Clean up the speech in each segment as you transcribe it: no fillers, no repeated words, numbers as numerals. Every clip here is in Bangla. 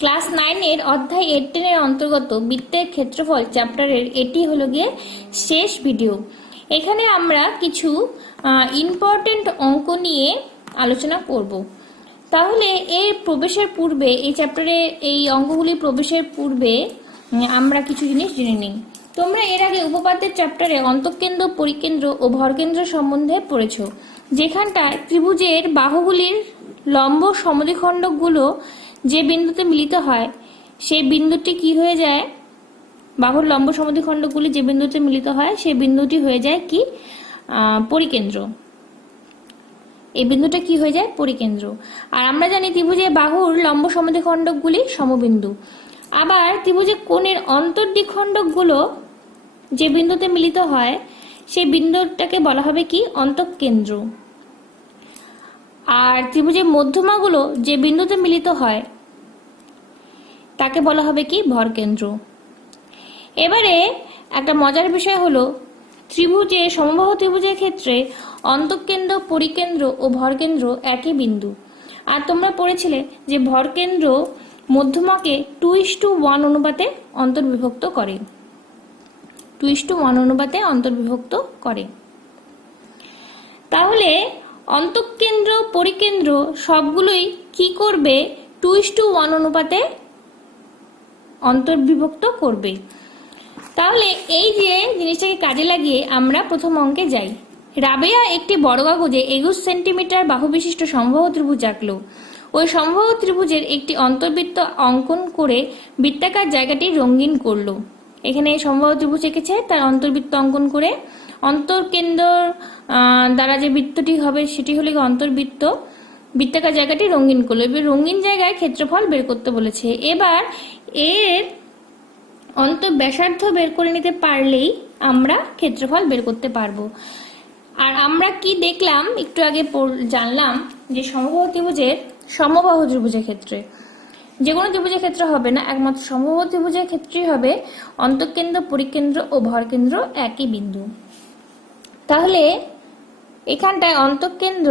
ক্লাস 9-এর অধ্যায় 8-10-এর অন্তর্গত বৃত্তের ক্ষেত্রফল চ্যাপ্টারের এটি হলো গিয়ে শেষ ভিডিও। এখানে আমরা কিছু ইম্পর্টেন্ট অঙ্ক নিয়ে আলোচনা করব। তাহলে এর প্রবেশের পূর্বে, এই চ্যাপ্টারে এই অঙ্কগুলি প্রবেশের পূর্বে আমরা কিছু জিনিস জেনে নিই। তোমরা এর আগে উপপাদ্যের চ্যাপ্টারে অন্তঃকেন্দ্র, পরিকেন্দ্র ও ভরকেন্দ্র সম্বন্ধে পড়েছ, যেখানটায় ত্রিভুজের বাহুগুলির লম্ব সমদ্বিখণ্ডকগুলো যে বিন্দুতে মিলিত হয় সেই বিন্দুটি কি হয়ে যায়? বাহুর লম্ব সমদ্বিখণ্ডকগুলি যে বিন্দুতে মিলিত হয় সেই বিন্দুটি হয়ে যায় কি? পরিকেন্দ্র। এই বিন্দুটা কি হয়ে যায়? পরিকেন্দ্র। আর আমরা জানি ত্রিভুজের বাহুর লম্ব সমদ্বিখণ্ডকগুলি সমবিন্দু। আবার ত্রিভুজের কোণের অন্তর্দ্বিখণ্ডকগুলো যে বিন্দুতে মিলিত হয় সেই বিন্দুটাকে বলা হবে কি? অন্তঃকেন্দ্র। আর ত্রিভুজের মধ্যমাগুলো যে বিন্দুতে মিলিত হয় তাকে বলা হবে কি? ভরকেন্দ্র। এবারে একটা মজার বিষয় হলো, ত্রিভুজের সমবাহু ত্রিভুজের ক্ষেত্রে অন্তঃকেন্দ্র, পরিকেন্দ্র ও ভরকেন্দ্র একই বিন্দু। আর তোমরা পড়েছিলে যে ভরকেন্দ্র মধ্যমাকে 2:1 অনুপাতে অন্তর্বিভক্ত করে। 2:1 অনুপাতে অন্তর্বিভক্ত করে। তাহলে অন্তঃকেন্দ্র, পরিকেন্দ্র সবগুলোই কি করবে? 2:1 অনুপাতে অন্তর্বিভক্ত করবে। তাহলে এই যে জিনিসটাকে কাজে লাগিয়ে আমরা প্রথম অঙ্কে যাই। রাবেয়া একটি বড় কাগজে 21 সেন্টিমিটার বাহু বিশিষ্ট সমবাহু ত্রিভুজ আঁকলো। ওই সমবাহু ত্রিভুজের একটি অন্তর্বৃত্ত অঙ্কন করে বৃত্তাকার জায়গাটি রঙিন করলো। এখানে সমবাহু ত্রিভুজ এঁকেছে, তার অন্তর্বৃত্ত অঙ্কন করে অন্তঃকেন্দ্র দ্বারা যে বৃত্তটি হবে সেটি হলো অন্তর্বৃত্ত, বৃত্তাকার জায়গাটি রঙিন করলো। এবার রঙিন জায়গায় ক্ষেত্রফল বের করতে বলেছে। এবার এর ব্যাসার্ধ বের করে নিতে পারলেই আমরা ক্ষেত্রফল বের করতে পারবো। আর আমরা কি দেখলাম একটু আগে জানলাম যে সমবাহু ত্রিভুজের ক্ষেত্রে যে কোনো ত্রিভুজের ক্ষেত্রে হবে না, একমাত্র সমবাহু ত্রিভুজের ক্ষেত্রেই হবে অন্তঃকেন্দ্র, পরিকেন্দ্র ও ভরকেন্দ্র একই বিন্দু। তাহলে এখানটায় অন্তঃকেন্দ্র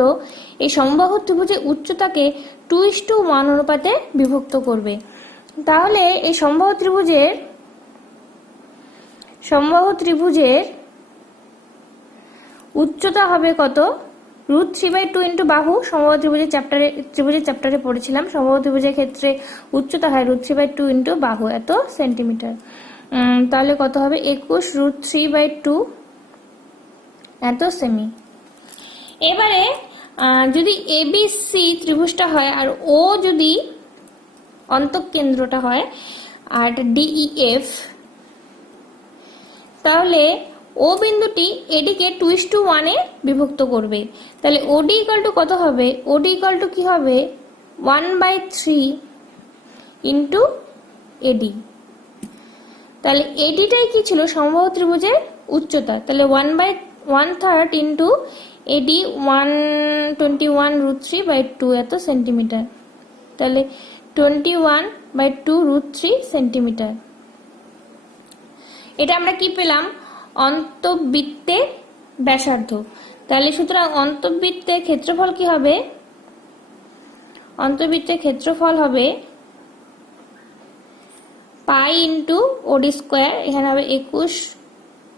এই সমবাহু ত্রিভুজের উচ্চতাকে 2:1 অনুপাতে বিভক্ত করবে। তাহলে এই সমবাহু ত্রিভুজের উচ্চতা হবে কত? √3/2 ইন্টু বাহু। সমবাহু ত্রিভুজের চ্যাপ্টারে পড়েছিলাম সমবাহু ত্রিভুজের ক্ষেত্রে উচ্চতা হয় √3/2 ইন্টু বাহু, এত সেন্টিমিটার। তাহলে কত হবে? 21 √3/2 এত সেমি। এবারে যদি ABC ত্রিভুজটা হয় আর ও যদি অন্তঃকেন্দ্রটা হয় আর DEF, তাহলে ও বিন্দুটি এডিকে 2:1 এ বিভক্ত করবে। তাহলে OD = কত হবে? OD = কি হবে? 1/3 ইন্টু AD। তাহলে এডিটাই কি ছিল? সমবাহু ত্রিভুজের উচ্চতা। তাহলে 1/3 ইন্টু AD 121 √3/2 এত সেন্টিমিটার। তাহলে 21/2 √3 সেন্টিমিটার। এটা আমরা কি পেলাম? অন্তঃবৃত্তের ব্যাসার্ধ। তাহলে সুতরাং অন্তঃবৃত্তের ক্ষেত্রফল কি হবে? অন্তঃবৃত্তের ক্ষেত্রফল হবে পাই ইন্টু OD স্কোয়ার। এখানে হবে 21/2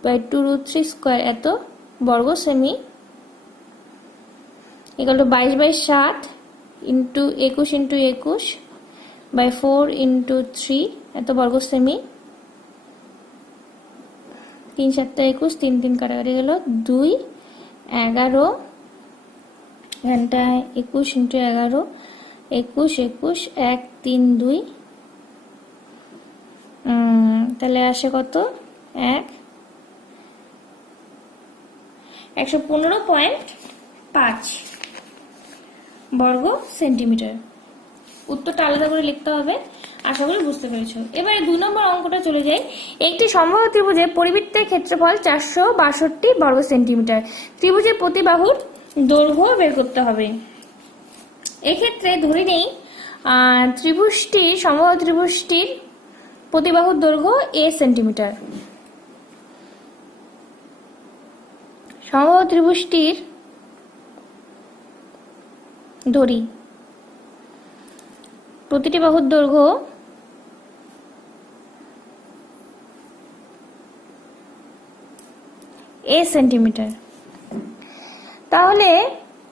√3 স্কোয়ার এত বর্গ সেমি, = 22/7 ইন্টু 21 ইন্টু 21/4 ইন্টু 3 এত বর্গ সেমি। 3 × 7 = 21, 3 3 কাটাকাটি গেল 2, 11 এখানটায় 21 ইন্টু 11 21 21 1 3 2। তাহলে আসে কত? 115.5 বর্গ সেন্টিমিটার। উত্তরটা আলাদা করে লিখতে হবে। আশা করি বুঝতে পেরেছো। এবারে 2 নম্বর অঙ্কটা চলে যাই। একটি সমবাহু ত্রিভুজের পরিবৃত্তের ক্ষেত্রফল 462 বর্গ সেন্টিমিটার। ত্রিভুজের প্রতি বাহুর দৈর্ঘ্য বের করতে হবে। এক্ষেত্রে ধরে নেই সমবাহু ত্রিভুজটির প্রতি বাহুর দৈর্ঘ্য A সেন্টিমিটার। সমবাহু ত্রিভুজটির ধরি প্রতিটি বাহুর দৈর্ঘ্য এ সেন্টিমিটার। তাহলে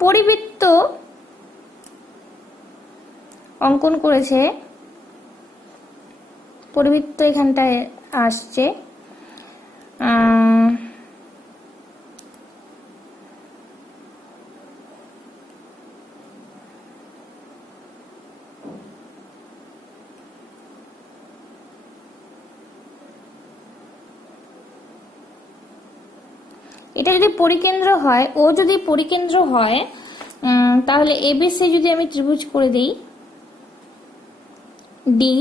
পরিবৃত্ত অঙ্কন করেছে, পরিবৃত্ত এখানটায় আসছে এটা যদি পরিকেন্দ্র হয়, ও যদি পরিকেন্দ্র হয়, তাহলে এবিসি যদি আমি ত্রিভুজ করে দিই ডি,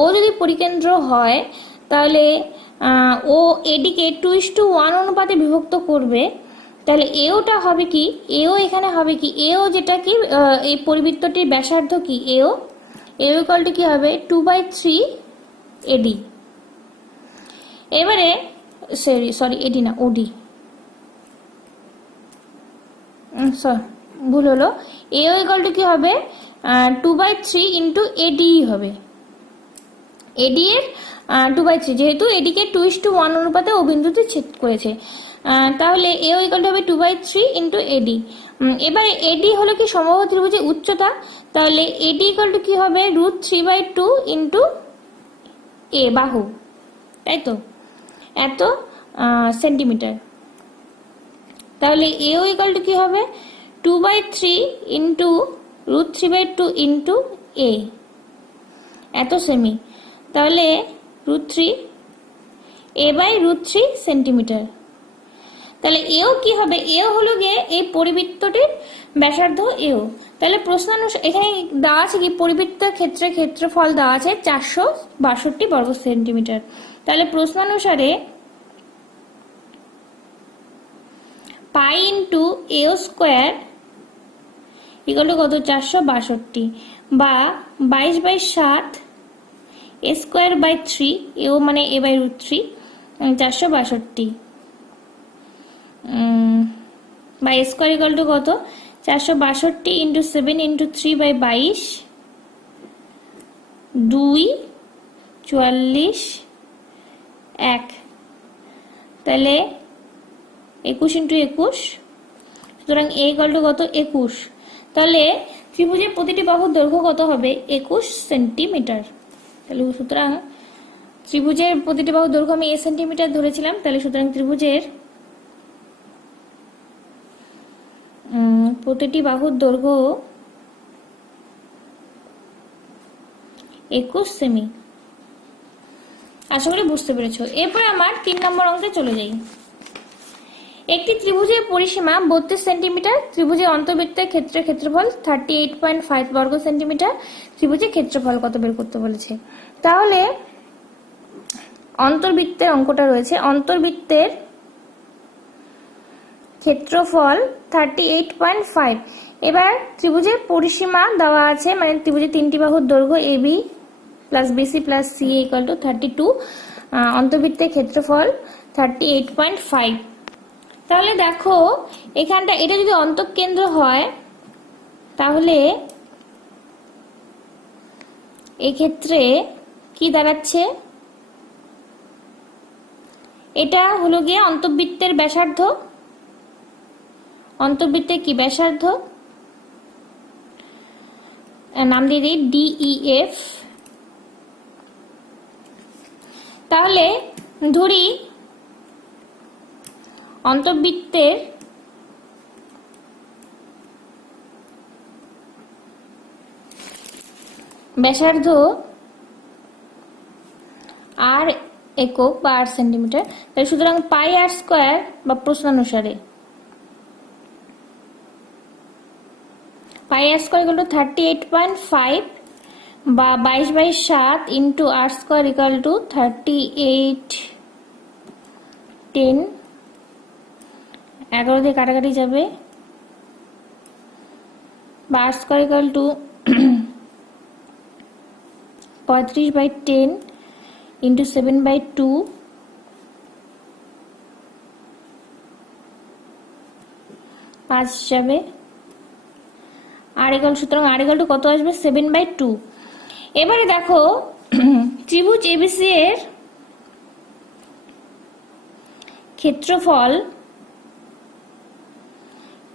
ও যদি পরিকেন্দ্র হয় তাহলে ও এডিকে 2:1 অনুপাতে বিভক্ত করবে। তাহলে এওটা হবে কি, এও এখানে হবে কি, এও যেটা কি এই পরিবৃত্তটির ব্যাসার্ধ কি, এও ইকুয়ালটি কি হবে 2/3 এডি। এবারে সরি এডি না, ওডি, ভুল হলো, এও ইকুয়ালটি কি হবে 2/3 ইন্টু এডি হবে, এডি এর 2/3, যেহেতু এডিকে 2:1 অনুপাতে ও বিন্দুতে ছেদ করেছে, তাহলে এও ইকুয়াল হবে 2/3 ইন্টু এডি। এবারে এডি হলো কি সমবাহু ত্রিভুজের উচ্চতা, তাহলে এডি ইকুয়াল টু কি হবে √3/2 ইন্টু এ বাহু, তাই তো, এত সেন্টিমিটার। তাহলে এও ইকুয়াল টু কি হবে 2/3 ইন্টু √3/2 ইন্টু এ, এত সেমি। তাহলে √3 a/√3 সেন্টিমিটার। তাহলে এও কি হবে, এও হলো গিয়ে এই পরিবৃত্তটির ব্যাসার্ধ এও। তাহলে প্রশ্ন এখানে দেওয়া আছে কি, পরিবৃত্তের ক্ষেত্রে ক্ষেত্রফল দেওয়া আছে 462 বর্গ সেন্টিমিটার। তাহলে প্রশ্নানুসারে পাই ইন্টু এও স্কোয়ার ইকুয়াল টু কত 462, বা 22/7 এ স্কোয়ার বাই 3, এও মানে a/√3 462, বা এ স্কোয়ার ইকুয়াল টু কত 462 ইন্টু 7 ইন্টু 3/22, 2 44 1, তাহলে 21 ইন্টু 21, সুতরাং এ ইকুয়াল টু কত 21। তাহলে ত্রিভুজের প্রতিটি বাহুর দৈর্ঘ্য কত হবে 21 সেন্টিমিটার। তাহলে সুতরাং ত্রিভুজের প্রতিটি বাহুর দৈর্ঘ্য আমি এ সেন্টিমিটার ধরেছিলাম, তাহলে সুতরাং ত্রিভুজের প্রতিটি বাহুর দৈর্ঘ্য 21 সেমি। আশা করি বুঝতে পেরেছো। এরপর আমার 3 নম্বর অঙ্কে চলে যাই। একটি ত্রিভুজের পরিসীমা 32 সেন্টিমিটার, ত্রিভুজের অন্তর্বৃত্তের ক্ষেত্রের ক্ষেত্রফল 38.5 বর্গ সেন্টিমিটার, ত্রিভুজের ক্ষেত্রফল কত বের করতে বলেছে। তাহলে অন্তর্বৃত্তের অঙ্কটা রয়েছে, অন্তর্বৃত্তের ক্ষেত্রফল 38.5। এবার ত্রিভুজের পরিসীমা দেওয়া আছে, মানে ত্রিভুজের 3টি বাহুর দৈর্ঘ্য AB plus BC plus C equal to 32, অন্তর্বৃত্তের ক্ষেত্রফল 38.5। তাহলে দেখো এখানটা, এটা যদি অন্তঃকেন্দ্র হয় তাহলে এক্ষেত্রে কি দাঁড়াচ্ছে, এটা হলো গিয়ে অন্তর্বৃত্তের ব্যাসার্ধ, অন্তর্বৃত্তের কি ব্যাসার্ধ, নাম দিয়ে দিই ডিইএফ। তাহলে ধরি অন্তর্বৃত্তের ব্যাসার্ধ আর একক বা 8 সেন্টিমিটার, তাই সুতরাং পাই আর স্কোয়ার বা প্রশ্নানুসারে pi r square equal to 38.5 বা 22/7 into r square equal to 38, 10, 11 দিয়ে কাটাকাটি যাবে, বা r square equal to 35/10 into 7/2, 5 যাবে, আর ইকুয়াল, সুতরাং আর ইকুয়াল টু কত আসবে 7/2। এবারে দেখো ত্রিভুজ এবিসি এর ক্ষেত্রফল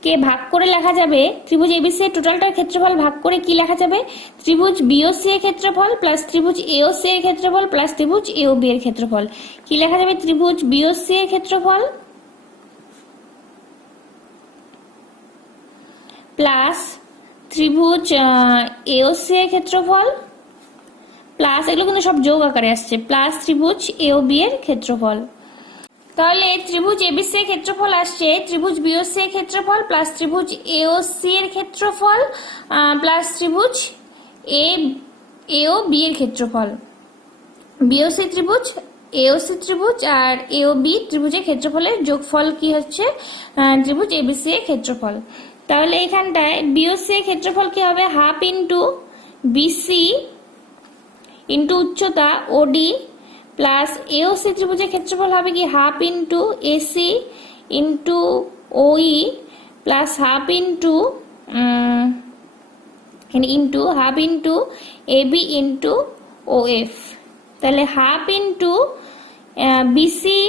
কে ভাগ করে লেখা যাবে ত্রিভুজ এবিসি এর টোটালটার ক্ষেত্রফল ভাগ করে কি লেখা যাবে, ত্রিভুজ বিওসি এর ক্ষেত্রফল প্লাস ত্রিভুজ এওসি এর ক্ষেত্রফল প্লাস ত্রিভুজ এওবি এর ক্ষেত্রফল। কি লেখা যাবে, ত্রিভুজ বিওসি এর ক্ষেত্রফল প্লাস ত্রিভুজ এওসি এর ক্ষেত্রফল প্লাস, এগুলো কিন্তু সব যোগ আকারে আসছে, প্লাস ত্রিভুজ এওবি এর ক্ষেত্রফল। তাহলে ত্রিভুজ এবিসি এর ক্ষেত্রফল আসছে ত্রিভুজ বিওসি এর ক্ষেত্রফল প্লাস ত্রিভুজ এওসি এর ক্ষেত্রফল প্লাস ত্রিভুজ এওবি এর ক্ষেত্রফল। বিওসি ত্রিভুজ, এওসি ত্রিভুজ আর এওবি ত্রিভুজের ক্ষেত্রফলের যোগফল কি হচ্ছে ত্রিভুজ এবিসি এর ক্ষেত্রফল। তাহলে এখানটায় বিওসি এর ক্ষেত্রফল কি হবে, হাফ ইন্টু বিসি ইন্টু উচ্চতা ওডি প্লাস এওসি ত্রিভুজের ক্ষেত্রফল হবে কি হাফ ইন্টু এসি ইন্টু ওই plus half into half into AB into OF. তাহলে হাফ ইন্টু বিসি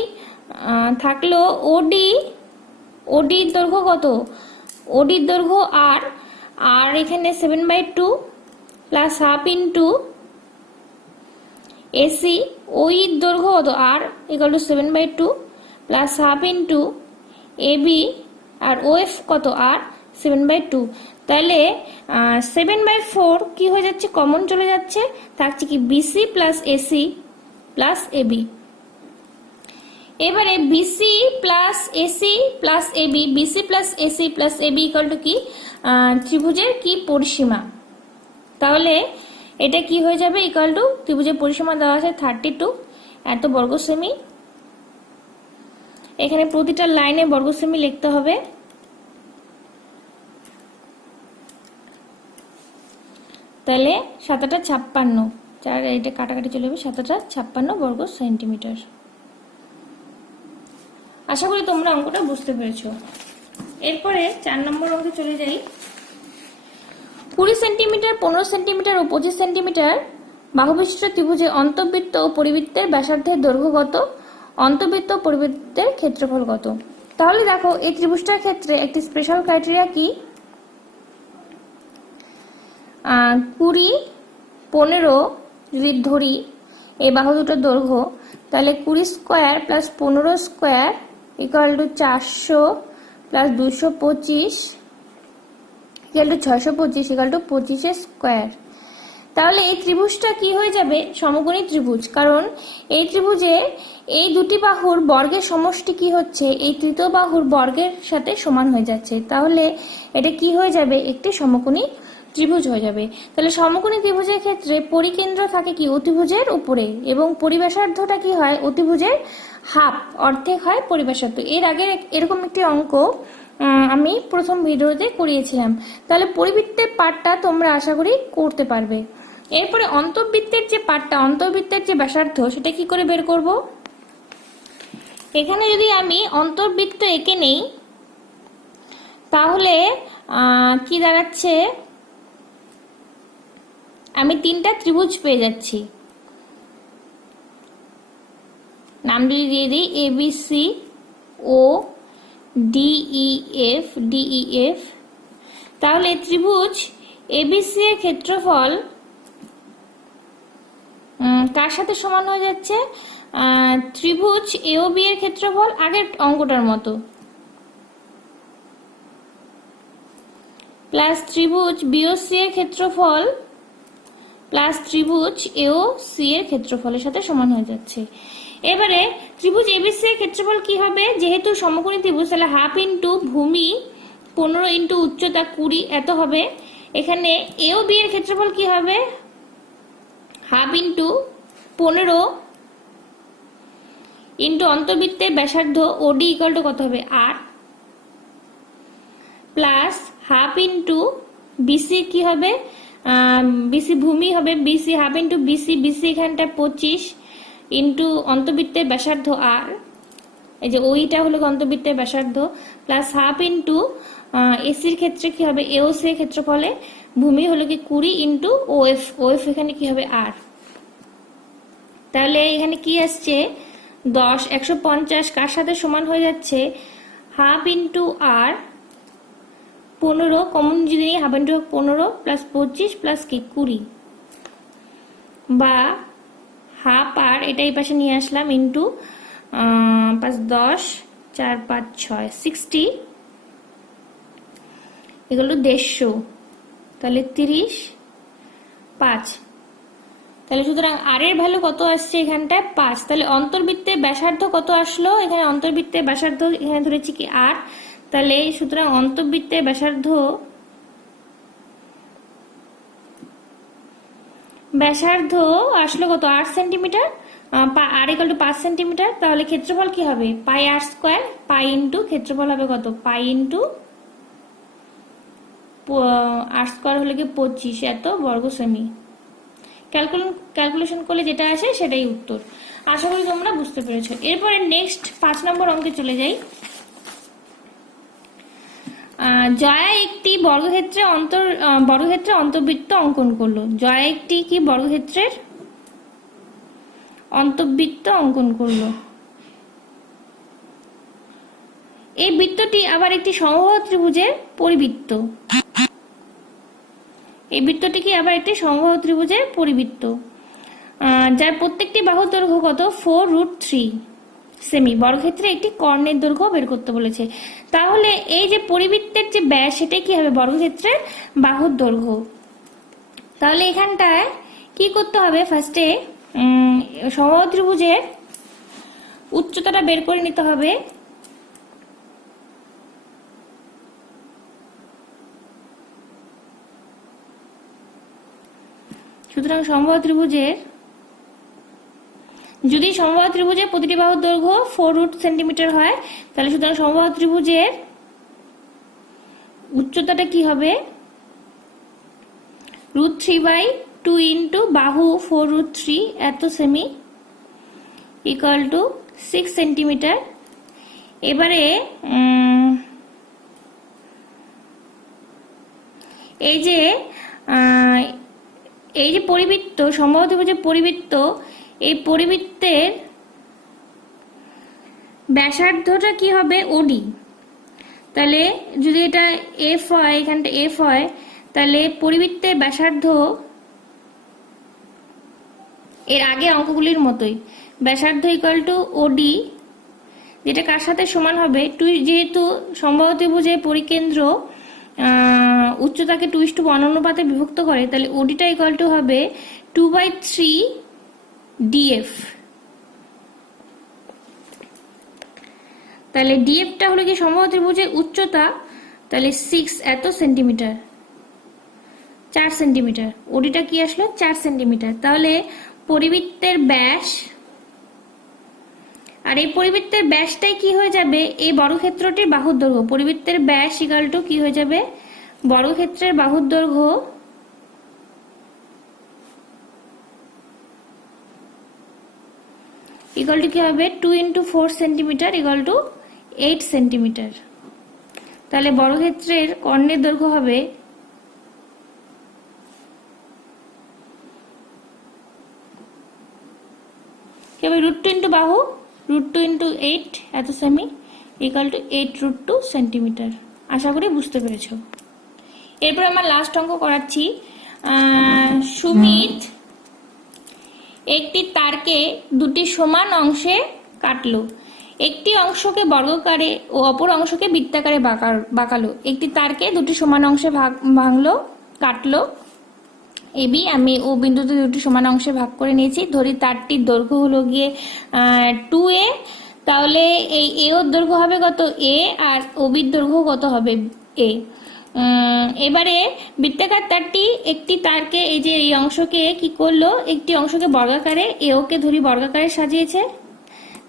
থাকলো ওডির দৈর্ঘ্য কত, ওডির দৈর্ঘ্য আর এখানে 7/2 প্লাস হাফ ইন্টু এসি ওই দৈর্ঘ্য কত আর equal to 7/2 plus half into AB আর ওএফ কত আর 7/2। তাহলে 7/4 কি হয়ে যাচ্ছে, কমন চলে যাচ্ছে, থাকছে কি BC plus AC plus AB. এবারে BC plus AC plus AB, BC plus AC plus AB equal to কি ত্রিভুজের কি পরিসীমা। তাহলে এটা কি হয়ে যাবে, ইকুয়াল টু ত্রিভুজের পরিসীমা দেওয়া আছে 32 এত বর্গ সেমি। এখানে প্রতিটা লাইনে বর্গ সেমি লিখতে হবে। তাহলে 7×56, চার এটা কাটাকাটি চলে যাবে, 7×56 বর্গ সেন্টিমিটার। আশা করি তোমরা অঙ্কটা বুঝতে পেরেছো। এরপরে 4 নম্বর অঙ্কে চলে যাই। 20 সেন্টিমিটার, 15 সেন্টিমিটার ও 25 সেন্টিমিটার বাহুবিশিষ্ট ত্রিভুজে অন্তর্বৃত্ত ও পরিবৃত্তের ব্যাসার্ধের দৈর্ঘ্য কত, অন্তর্বৃত্ত ও পরিবৃত্তের ক্ষেত্রফল কত। তাহলে দেখো এই ত্রিভুজটার ক্ষেত্রে একটি স্পেশাল ক্রাইটেরিয়া কি, 20, 15 যদি ধরি এই বাহু দুটোর দৈর্ঘ্য, তাহলে 20 square plus 15 square equal two 400 plus 225 equal to 625 equal to 25 square. তাহলে এই ত্রিভুজটা কি হয়ে যাবে, সমকোণী ত্রিভুজ, কারণ এই ত্রিভুজে এই দুটি বাহুর বর্গের সমষ্টি কি হচ্ছে, এই তৃতীয় বাহুর বর্গের সাথে সমান হয়ে যাচ্ছে। তাহলে এটা কি হয়ে যাবে, একটি সমকোণী ত্রিভুজ হয়ে যাবে। তাহলে সমকোণী ত্রিভুজের ক্ষেত্রে পরিকেন্দ্র থাকে কি অতিভুজের উপরে এবং পরিব্যাসার্ধটা কি হয় অতিভুজের হাফ, অর্ধেক হয় পরিব্যাসার্ধ। এর আগে এরকম একটি অঙ্ক আমি প্রথম ভিডিওতে করিয়েছিলাম। তাহলে পরিবৃত্তের পার্টটা তোমরা আশা করি করতে পারবে। এরপরে অন্তর্বৃত্তের যে পার্টটা, অন্তর্বৃত্তের যে ব্যাসার্ধ, সেটা কি করে বের করব। এখানে যদি আমি অন্তর্বৃত্ত এঁকে নেই তাহলে কি দাঁড়াচ্ছে, আমি 3টা ত্রিভুজ পেয়ে যাচ্ছি। নাম দিয়ে দিই এবিসি ও ডিইএফ। তাহলে ত্রিভুজ এবিসি এর ক্ষেত্রফল কার সাথে সমান হয়ে যাচ্ছে, ত্রিভুজ এওবি এর ক্ষেত্রফল, আগের অঙ্কটার মতো, প্লাস ত্রিভুজ বিওসি এর ক্ষেত্রফল প্লাস ত্রিভুজ এওসি এর ক্ষেত্রফলের সাথে সমান হয়ে যাচ্ছে। এবারে ত্রিভুজ এবিসি এর ক্ষেত্রফল কি হবে, যেহেতু সমকোণী ত্রিভুজ, তাহলে হাফ ইন্টু ভূমি 15 ইন্টু উচ্চতা 20 এত হবে। এখানে এওবি এর ক্ষেত্রফল কি হবে, হাফ ইন্টু 15 ইন্টু অন্তর্বৃত্তের ব্যাসার্ধ ওডি ইকুয়াল টু কত হবে 8 প্লাস হাফ ইন্টু বিসি কি হবে, বিসি ভূমি হবে, বিসি হাফ ইন্টু বিসি এখানটা 25 ইন্টু অন্তর্বৃত্তের ব্যাসার্ধ আর, এই যে ওইটা হলো অন্তর্বৃত্তের ব্যাসার্ধ, প্লাস হাফ ইন্টু এসির ক্ষেত্রে কি হবে এওসি এর ক্ষেত্রফলে ভূমি হলো কি 20 ইন্টু ওএফ এখানে কি হবে আর। তাহলে এখানে কি আসছে 10 150 কার সাথে সমান হয়ে যাচ্ছে হাফ ইন্টু আর 15, কমন যদি নিই হাফ ইন্টু 15 প্লাস 25 প্লাস কি 20, বা হাফ আর এটা এই পাশে নিয়ে আসলাম ইন্টু 5 10 4 5 6 60 এগুলো 150, তাহলে 30 5, তাহলে সুতরাং আর এর ভ্যালু কত আসছে এখানটায় 5। তাহলে অন্তর্বৃত্তের ব্যাসার্ধ কত আসলো, এখানে অন্তর্বৃত্তের ব্যাসার্ধ এখানে ধরেছি কি 8, তাহলে সুতরাং অন্তর্বৃত্তের ব্যাসার্ধ আসলো কত 8 centimetre, r equal to 5 centimetre. তাহলে ক্ষেত্রফল কি হবে পাই আর স্কোয়ার, পাই ইন্টু ক্ষেত্রফল হবে কত পাই ইন্টু আর স্কোয়ার হলে কি 25 এত বর্গ সেমি। ক্যালকুলেশন করলে যেটা আসে সেটাই উত্তর। আশা করি তোমরা বুঝতে পেরেছো। এরপরে নেক্সট 5 নম্বর অঙ্কে চলে যাই। জয়া একটি বর্গক্ষেত্রে অন্তর্বৃত্ত অঙ্কন করলো। জয়া একটি কি বর্গক্ষেত্রের অন্তর্বৃত্ত অঙ্কন করলো। এই বৃত্তটি আবার একটি সমবাহু ত্রিভুজের পরিবৃত্ত। এই বৃত্তটি কি আবার একটি সমবাহু ত্রিভুজের পরিবৃত্ত, যার প্রত্যেকটি বাহুর দৈর্ঘ্য কত 4√3 সেমি। বর্গক্ষেত্রে একটি কর্ণের দৈর্ঘ্য বের করতে বলেছে। তাহলে এই যে পরিবৃত্তের যে ব্যাস সেটা কি হবে বর্গক্ষেত্রের বাহুর দৈর্ঘ্য। তাহলে এখানটায় কি করতে হবে, ফার্স্টে সমবাহু ত্রিভুজের উচ্চতাটা বের করে নিতে হবে। সুতরাং সমবাহু ত্রিভুজের যদি সমবাহু ত্রিভুজের প্রতিটি বাহুর দৈর্ঘ্য 4 সেন্টিমিটার হয়, তাহলে সুতরাং সমবাহু ত্রিভুজের উচ্চতাটা কি হবে √3/2 ইন্টু বাহু 4√3 এত সেমি ইকুয়াল টু 6 সেন্টিমিটার। এবারে এই যে পরিবৃত্ত সমবাহু ত্রিভুজের পরিবৃত্ত, এই পরিবৃত্তের ব্যাসার্ধটা কি হবে ওডি। তাহলে যদি এটা এফ হয়, এখানটা এফ হয়, তাহলে পরিবৃত্তের ব্যাসার্ধ এর আগে অঙ্কগুলির মতোই ব্যাসার্ধ ইকুয়াল টু ওডি, যেটা কার সাথে সমান হবে যেহেতু সমবাহু ত্রিভুজের পরিকেন্দ্র উচ্চতাকে 2:1 অনুপাতে বিভক্ত করে, তাহলে ওডিটা ইকুয়াল টু হবে 2/3 ডিএফ। তাহলে ডিএফটা হলো কি সমবাহু ত্রিভুজের উচ্চতা, তাহলে 6 এত সেন্টিমিটার, 4 সেন্টিমিটার। ওডিটা কি আসলো 4 সেন্টিমিটার। তাহলে পরিবৃত্তের ব্যাস, আর এই পরিবৃত্তের ব্যাসটাই কি হয়ে যাবে এই বর্গক্ষেত্রটির বাহুর দৈর্ঘ্য। পরিবৃত্তের ব্যাস ইকুয়াল টু কি হয়ে যাবে বর্গক্ষেত্রের বাহুর দৈর্ঘ্য ইকুয়াল টু কি হবে 2 × 4 সেন্টিমিটার ইকুয়াল টু 8 সেন্টিমিটার। তাহলে বর্গক্ষেত্রের কর্ণের দৈর্ঘ্য হবে √2 ইন্টু বাহু √2 ইন্টু 8 এত সেমি ইকুয়াল টু 8√2 সেন্টিমিটার। আশা করি বুঝতে পেরেছ। এরপর আমার লাস্ট অঙ্ক করাচ্ছি। সুমিত একটি তারকে দুটি সমান অংশে কাটলো। একটি অংশকে বর্গাকারে ও অপর অংশকে বৃত্তাকারে বাঁকালো। একটি তারকে দুটি সমান অংশে ভাঙলো, কাটলো। এবি আমি ও বিন্দুতে দুটি সমান অংশে ভাগ করে নিয়েছি। ধরি তারটির দৈর্ঘ্য হলো গিয়ে 2a, তাহলে এই এ ওর দৈর্ঘ্য হবে কত a, আর ওবির দৈর্ঘ্য কত হবে a। এবারে বৃত্তাকার তারটি একটি তারকে এই যে এই অংশকে কি করলো, একটি অংশকে বর্গাকারে এ ওকে ধরি বর্গাকারে সাজিয়েছে।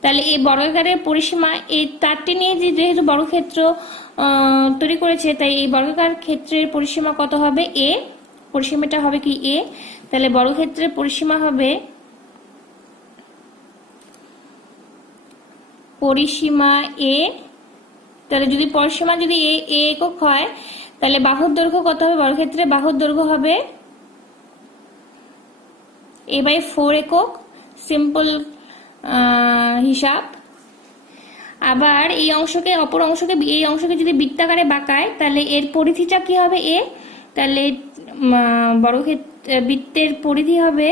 তাহলে এই বর্গাকারের পরিসীমা এই তারটি নিয়ে যেহেতু বর্গক্ষেত্র তৈরি করেছে, তাই এই বর্গাকার ক্ষেত্রের পরিসীমা কত হবে a, পরিসীমাটা হবে কি a। তাহলে বর্গক্ষেত্রের পরিসীমা হবে পরিসীমা a। তাহলে যদি পরিসীমা যদি a একক হয়, তাহলে বাহুর দৈর্ঘ্য কত হবে বর্গক্ষেত্রে বাহুর দৈর্ঘ্য হবে a/4 একক। সিম্পল হিসাব। আবার এই অংশকে অপর অংশকে এই অংশকে যদি বৃত্তাকারে বাঁকায় তাহলে এর পরিধিটা কি হবে এ, তাহলে বৃত্তের পরিধি হবে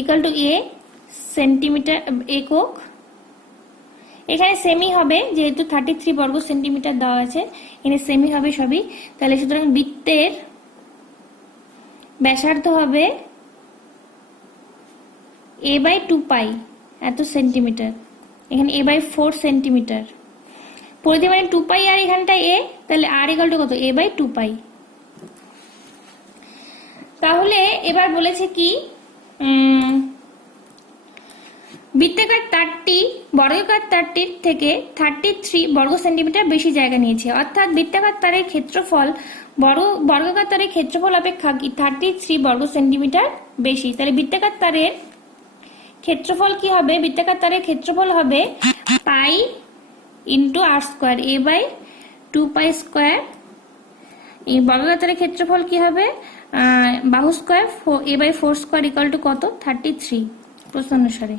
ইকুয়াল টু এ সেন্টিমিটার একক। এখানে সেমি হবে যেহেতু 33 বর্গ সেন্টিমিটার দেওয়া আছে, এখানে সেমি হবে সবই। তাহলে সুতরাং বৃত্তের ব্যাসার্ধ হবে a বাই 2 পাই এত সেন্টিমিটার, এখানে a বাই 4 সেন্টিমিটার। পরিধি মানে 2 পাই আর এখানটা a, তাহলে r ইকুয়াল টু কত a বাই 2 পাই। তাহলে এবার বলেছে কি বৃত্তাকার তারটি বর্গাকার তারটির থেকে 33 বর্গ সেন্টিমিটার বেশি জায়গা নিয়েছে, অর্থাৎ বৃত্তাকার তারের ক্ষেত্রফল বর্গাকার তারের ক্ষেত্রফল অপেক্ষা 33 বর্গ সেন্টিমিটার বেশি। তাহলে বৃত্তাকার তারের ক্ষেত্রফল কি হবে, বৃত্তাকার তারের ক্ষেত্রফল হবে pi into r square a by 2 pi square. এই বর্গাকার তারের ক্ষেত্রফল কি হবে বাহু square a by 4 square equal to কত 33 প্রশ্ন অনুসারে।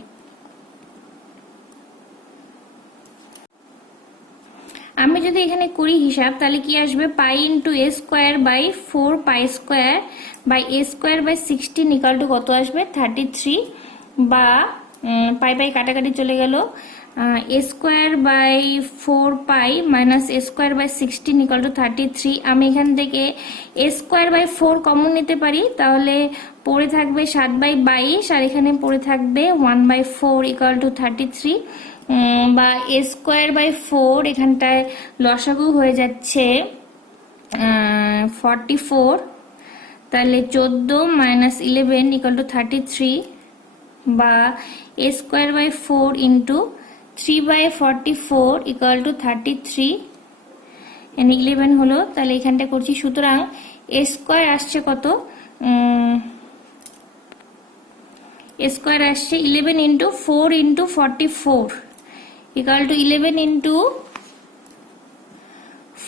আমি যদি এখানে করি হিসাব তাহলে কি আসবে pi into A square by 4 pi square by A square by 16 equal to কত আসবে 33, বা পাই পাই কাটাকাটি চলে গেল A square by 4 pi minus A square by 16 equal to 33। আমি এখান থেকে এ স্কোয়ার বাই 4 কমন নিতে পারি, তাহলে পড়ে থাকবে 7 বাই 22 আর এখানে পড়ে থাকবে 1 বাই 4 ইকুয়াল টু 33, বা এ স্কোয়ার বাই 4 এখানটায় লসাগু হয়ে যাচ্ছে 44, তাহলে 14 মাইনাস 11 ইকুয়াল টু 33, বা A square by 4 into 3 by 44 equal to 33 এন 11 হলো। তাহলে এখানটা করছি, সুতরাং এ স্কোয়ার আসছে কত এ স্কোয়ার আসছে 11 into 4 into 44 equal two 11 into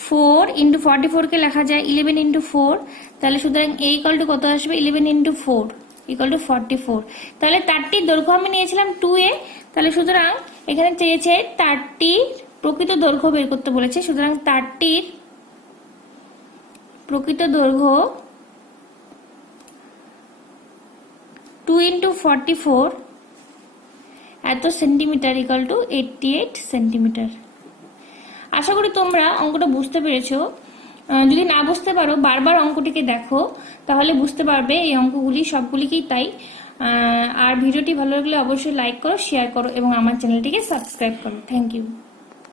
4 into 44 কে লেখা যায় 11 ইন্টু 4, তাহলে সুতরাং এ ইকুয়াল টু কত আসবে 11 ইন্টু 4 ইকুয়াল টু 44। তাহলে তারটির দৈর্ঘ্য আমি নিয়েছিলাম 2a, তাহলে সুতরাং এখানে চেয়েছে তারটির প্রকৃত দৈর্ঘ্য বের করতে বলেছে, সুতরাং তারটির প্রকৃত দৈর্ঘ্য 2 ইন্টু 44 এত সেন্টিমিটার ইকুয়াল টু 88 সেন্টিমিটার। আশা করি তোমরা অঙ্কটা বুঝতে পেরেছো। যদি না বুঝতে পারো বারবার অঙ্কটিকে দেখো, তাহলে বুঝতে পারবে এই অঙ্কগুলি সবগুলিকেই তাই। আর ভিডিওটি ভালো লাগলে অবশ্যই লাইক করো, শেয়ার করো এবং আমার চ্যানেলটিকে সাবস্ক্রাইব করো। Thank you.